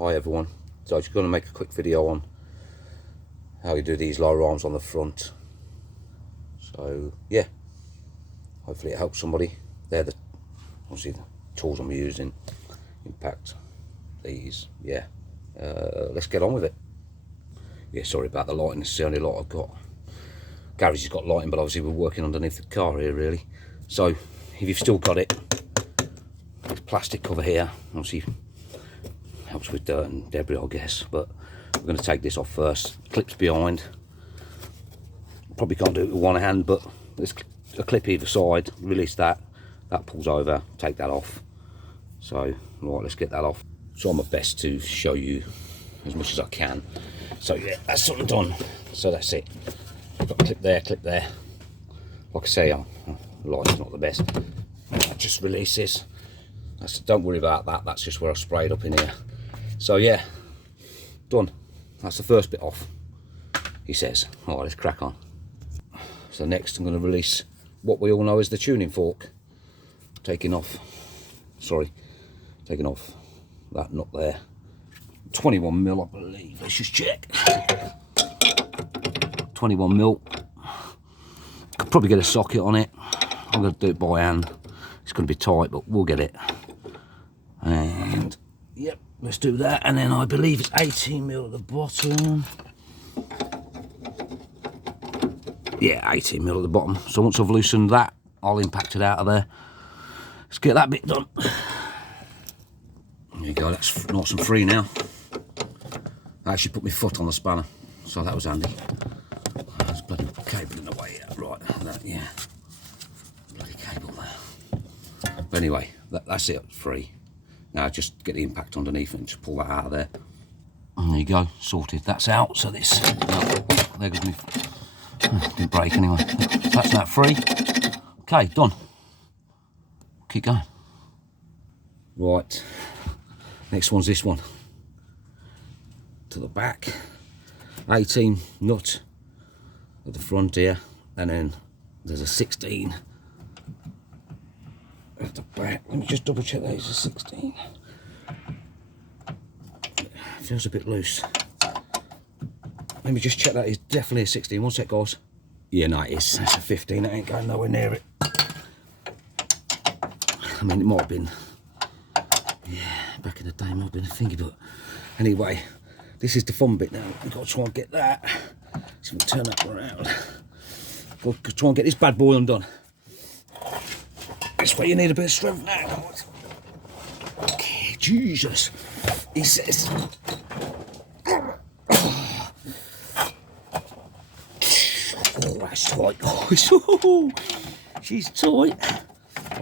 Hi everyone. So I'm just going to make a quick video on how you do these lower arms on the front. So yeah, hopefully it helps somebody. They're the obviously the tools I'm using. Impact these. Yeah, let's get on with it. Yeah, sorry about the lighting. It's the only light I've got. Garage has got lighting, but obviously we're working underneath the car here really. So if you've still got it, this plastic cover here obviously helps with dirt and debris, I guess, but we're going to take this off first. Clips behind. Probably can't do it with one hand, but there's a clip either side. Release that, that pulls over, take that off. So right, let's get that off. Try my best to show you as much as I can. So yeah, that's sort of done. So that's it. I've got a clip there, clip there. Like I say, light's not the best. Just release this. Don't worry about that, that's just where I sprayed up in here. So yeah, done. That's the first bit off, he says. All right, let's crack on. So next I'm going to release what we all know as the tuning fork. Taking off that nut there. 21mm, I believe. Let's just check. 21mm. Could probably get a socket on it. I'm going to do it by hand. It's going to be tight, but we'll get it. And yep, let's do that. And then I believe it's 18mm at the bottom. Yeah, 18mm at the bottom. So once I've loosened that, I'll impact it out of there. Let's get that bit done. There you go, that's nice and free now. I actually put my foot on the spanner, so that was handy. There's bloody cable in the way, right, that, yeah. Bloody cable there. But anyway, that's it, free. Now just get the impact underneath and just pull that out of there. And there you go, sorted, that's out. So this, there goes me, didn't break anyway. That's that free. Okay, done. Keep going. Right, next one's this one. To the back, 18 nut at the front here, and then there's a 16 at the back. Let me just double check that it's a 16. Feels a bit loose. Let me just check that it's definitely a 16. One sec, guys. Yeah, no, it is. That's a 15. I ain't going nowhere near it. I mean, it might have been, yeah, back in the day, it might have been a thingy, but anyway, this is the fun bit now. We've got to try and get that. So we'll turn that around. Got to try and get this bad boy undone. That's where you need a bit of strength now, guys. Okay, Jesus. He says. Oh, that's tight, guys. She's tight.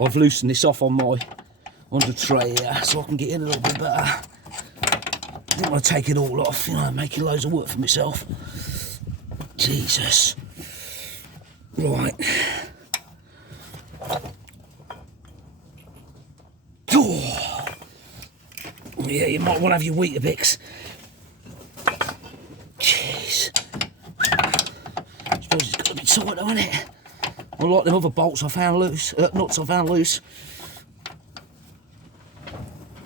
I've loosened this off on the tray here so I can get in a little bit better. I didn't want to take it all off, you know, making loads of work for myself. Jesus. Right. Oh. Yeah, you might want to have your Weetabix. Jeez. I suppose it's got to be tight though, isn't it? Unlike them other bolts I found loose, nuts I found loose.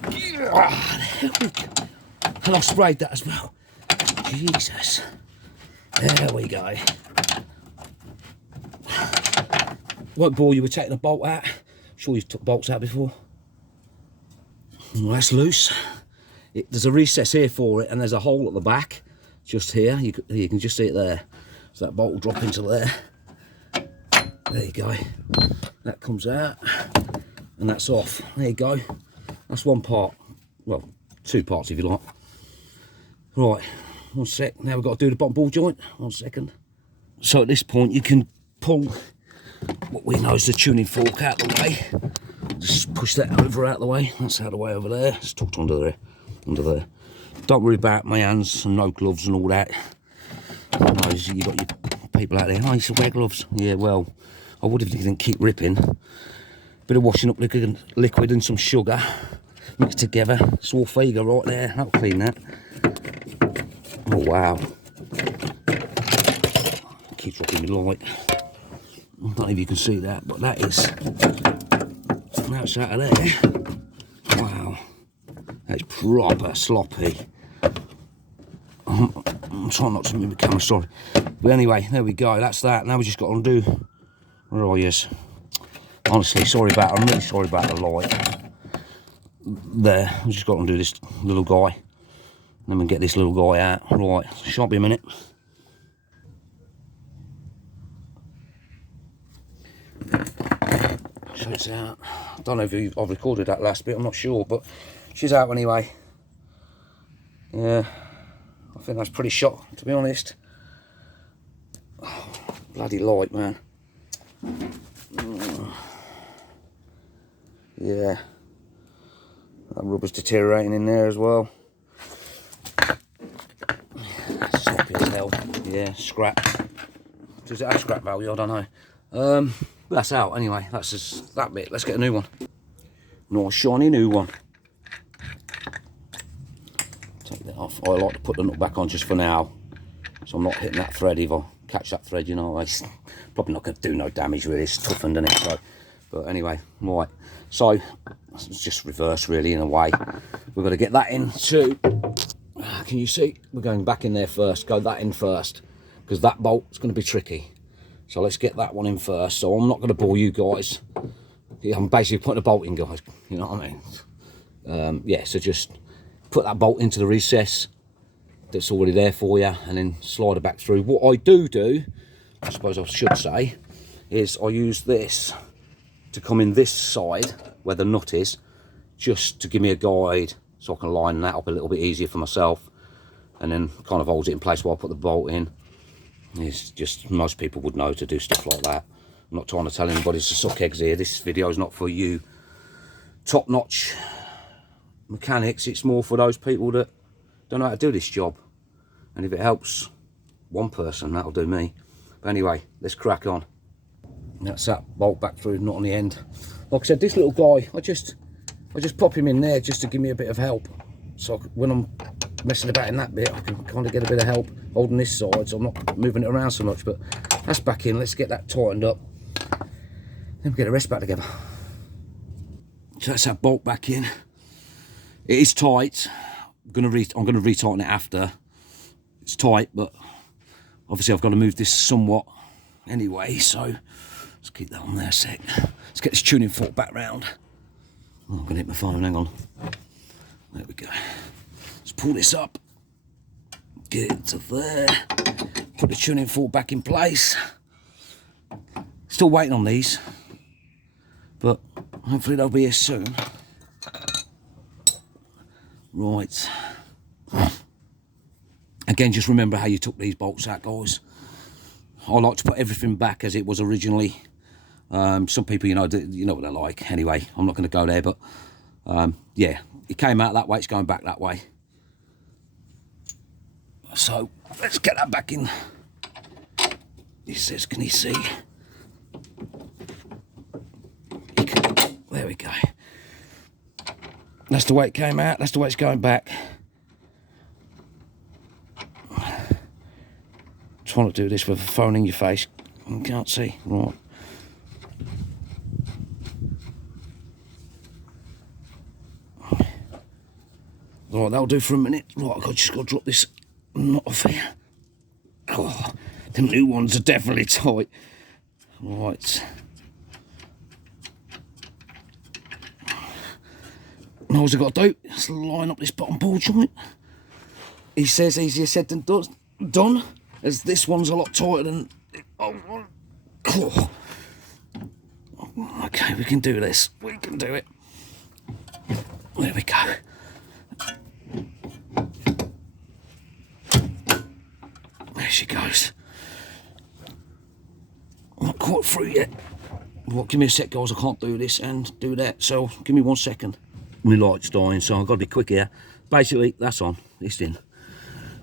There we go. And I sprayed that as well. Jesus. There we go. Won't bore you with taking a bolt out. I'm sure you've took bolts out before. Well, that's loose. There's a recess here for it, and there's a hole at the back, just here. You can just see it there. So that bolt will drop into there. There you go. That comes out, and that's off. There you go. That's one part. Well, two parts if you like. Right, one sec. Now we've got to do the bottom ball joint. 1 second. So at this point, you can pull what we know is the tuning fork out the way. Just push that over out the way. That's out of the way over there. It's tucked under there. Under there. Don't worry about my hands and no gloves and all that. You got your people out there. Oh, you should wear gloves. Yeah, well, I would if you didn't keep ripping. Bit of washing up liquid and some sugar. Mix together. Swarfiga right there. That'll clean that. Oh wow. Keeps dropping the light. I don't know if you can see that, but that is. That's out of there. Wow. It's proper sloppy. I'm trying not to move the camera, sorry. But anyway, there we go, that's that. Now we just got to undo. Where are you? Honestly, I'm really sorry about the light. There, we just got to undo this little guy. Then we get this little guy out. Right, shan't be a minute. So it's out. I don't know if I've recorded that last bit, I'm not sure, but she's out anyway. Yeah, I think that's pretty shot, to be honest. Oh, bloody light, man. Yeah, that rubber's deteriorating in there as well. Sloppy as hell. Yeah, scrap. Does it have scrap value? I don't know. That's out anyway. That's just that bit. Let's get a new one. Nice shiny new one. Take that off. I like to put the nut back on just for now, so I'm not hitting that thread. If I catch that thread, you know, it's probably not going to do no damage really. It's toughened, isn't it? So, but anyway, right. So it's just reverse really in a way. We've got to get that in too. Can you see? We're going back in there first. Go that in first, because that bolt's going to be tricky. So let's get that one in first. So I'm not going to bore you guys. I'm basically putting a bolt in, guys. You know what I mean? Yeah, so just put that bolt into the recess that's already there for you, and then slide it back through. What I do, I suppose I should say, is I use this to come in this side where the nut is, just to give me a guide so I can line that up a little bit easier for myself, and then kind of holds it in place while I put the bolt in. It's just, most people would know to do stuff like that. I'm not trying to tell anybody to suck eggs here. This video is not for you top-notch mechanics. It's more for those people that don't know how to do this job. And if it helps one person, that'll do me. But anyway, let's crack on. That's that bolt back through, not on the end. Like I said, this little guy, I just pop him in there just to give me a bit of help. So when I'm messing about in that bit, I can kind of get a bit of help holding this side, so I'm not moving it around so much. But that's back in. Let's get that tightened up, then we get the rest back together. So that's that bolt back in. It is tight. I'm gonna retighten it after. It's tight, but obviously I've got to move this somewhat anyway, so let's keep that on there a sec. Let's get this tuning fork back round. Oh, I'm gonna hit my phone, hang on. There we go. Let's pull this up, get it to there, put the tuning fork back in place. Still waiting on these, but hopefully they'll be here soon. Right. Again, just remember how you took these bolts out, guys. I like to put everything back as it was originally. Some people, you know what they're like. Anyway, I'm not going to go there, but yeah, it came out that way, it's going back that way. So let's get that back in. He says, can he see? There we go. That's the way it came out, that's the way it's going back. Trying to do this with a phone in your face. You can't see. Right. Right, that'll do for a minute. Right, I've just got to drop this knot off here. Oh, the new ones are definitely tight. Right. Now what I've got to do is line up this bottom ball joint. He says easier said than done, as this one's a lot tighter than... Oh. Okay, we can do this. We can do it. There we go. There she goes. Not quite through yet. Well, give me a sec, guys. I can't do this and do that, so give me 1 second. My light's dying, so I've got to be quick here. Basically, that's on. It's in.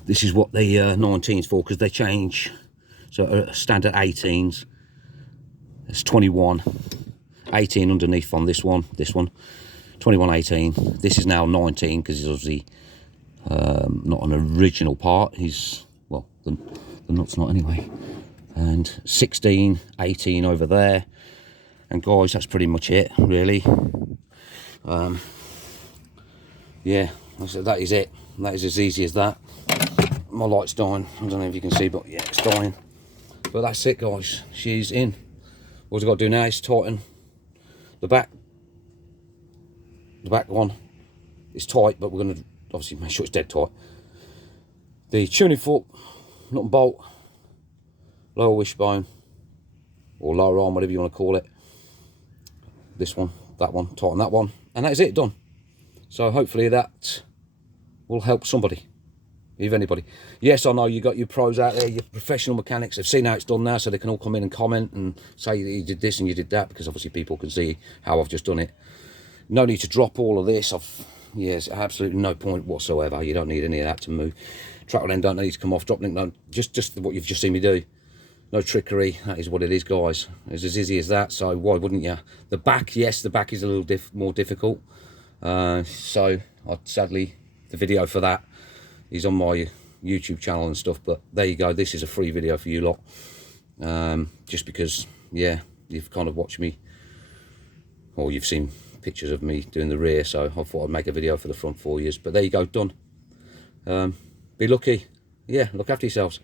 This is what the 19's for, because they change. So standard 18s, it's 21, 18 underneath on this one, 21, 18. This is now 19 because it's obviously not an original part. Well, the nut's not anyway. And 16, 18 over there. And guys, that's pretty much it, really. yeah, that is it. That is as easy as that. My light's dying. I don't know if you can see, but yeah, it's dying. But that's it, guys. She's in. What I've got to do now is tighten the back. The back one is tight, but we're going to obviously make sure it's dead tight. The tuning fork, nut and bolt, lower wishbone, or lower arm, whatever you want to call it. This one, tighten that one, and that is it, done. So hopefully that will help somebody, if anybody. Yes, I know you got your pros out there, your professional mechanics. They've seen how it's done now, so they can all come in and comment and say that you did this and you did that, because obviously people can see how I've just done it. No need to drop all of this. Yes, absolutely no point whatsoever. You don't need any of that to move. Track end don't need to come off. Drop link don't. Just what you've just seen me do. No trickery. That is what it is, guys. It's as easy as that. So why wouldn't you? The back, yes, the back is a little more difficult. So sadly, the video for that is on my YouTube channel and stuff. But there you go. This is a free video for you lot. Just because, yeah, you've kind of watched me, or you've seen pictures of me doing the rear. So I thought I'd make a video for the front for you. But there you go, done. Be lucky. Yeah, look after yourselves.